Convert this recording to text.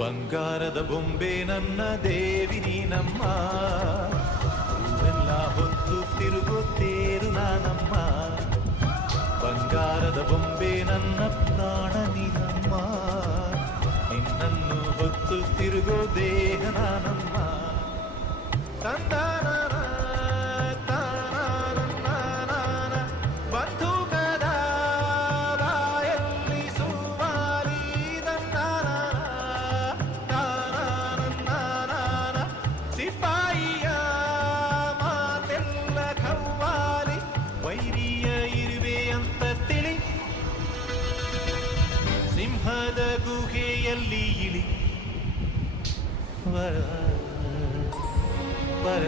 ಬಂಗಾರದ ಬೊಂಬೆ ನನ್ನ ದೇವಿ ನೀನಮ್ಮ, ಹೂವೆಲ್ಲ ಹೊತ್ತು ತಿರುಗುತ್ತೇರು ನಾನಮ್ಮ. ಬಂಗಾರದ ಬೊಂಬೆ ನನ್ನ ಪ್ರಾಣ ನೀನಮ್ಮ, ನಿನ್ನನ್ನು ಹೊತ್ತು ತಿರುಗೋ ದೇಹ ನಾನಮ್ಮ. ತಂದಾನ ಬಂಧುಕದ ಬಾಯಲ್ಲಿ ಸುವಾಲಿ ಸಿಪಾಯಿಯ ಮಾತೆಲ್ಲ ಕವ್ವಾಲಿ, ವೈರಿಯ ಇರುವೆ ಅಂತ ತಿಳಿ, ಸಿಂಹದ ಗುಹೆಯಲ್ಲಿ ಇಳಿ, ಬರ